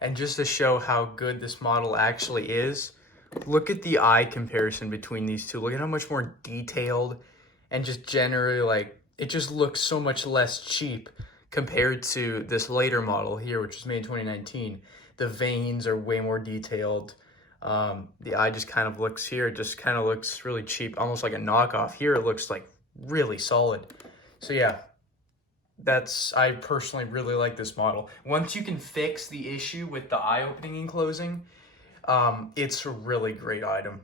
And just to show how good this model actually is, look at the eye comparison between these two. Look at how much more detailed and just generally, like, it just looks so much less cheap compared to this later model here, which was made in 2019. The veins are way more detailed. The eye just kind of looks here, it just kind of looks really cheap, almost like a knockoff. Here it looks like really solid. So yeah, I personally really like this model. Once you can fix the issue with the eye opening and closing, it's a really great item.